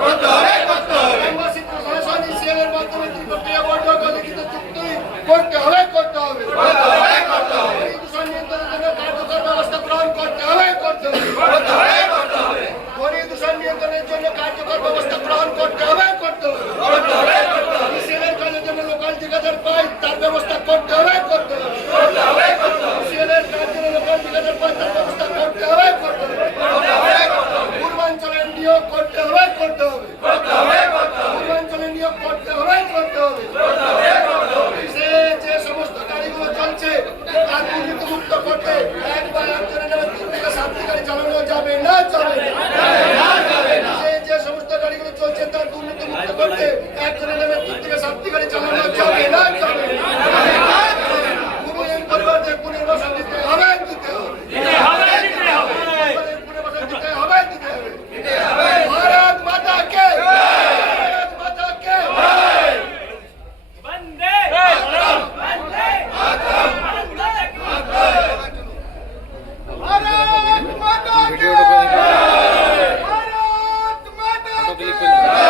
গ্রামবাসী প্রশাসন ইসিএলের মাধ্যমে ত্রিপক্ষীয় বৈঠক লিখিত চুক্তি করতে হবে দূষণ নিয়ন্ত্রণের জন্য কার্যকর ব্যবস্থা গ্রহণ করতে হবে দূষণ নিয়ন্ত্রণের জন্য কার্যকর ব্যবস্থা গ্রহণ করতে হবে ইসিএলের কাজের জন্য লোকাল ঠিকাদার পাই তার ব্যবস্থা করতে হবে ইসিএলের কাজের জন্য লোকাল ঠিকাদার পাই তার ব্যবস্থা করতে হবে পূর্বাঞ্চলের নিয়োগ করতে হবে পূর্বাঞ্চলের নিয়োগ করতে হবে যে সমস্ত গাড়িগুলো চলছে তার দুর্নীতিমুক্ত করতে এক বা একজনের নামে 3 থেকে 7টি গাড়ি চালানো যাবে না যে সমস্ত গাড়িগুলো চলছে তার দুর্নীতিমুক্ত করতে একজনের নামে 3 থেকে 7টি গাড়ি চালানো যাবে না পরিবারদের পুনর্বাসন দিতে হবে भारत माता के वंदे भारत माता के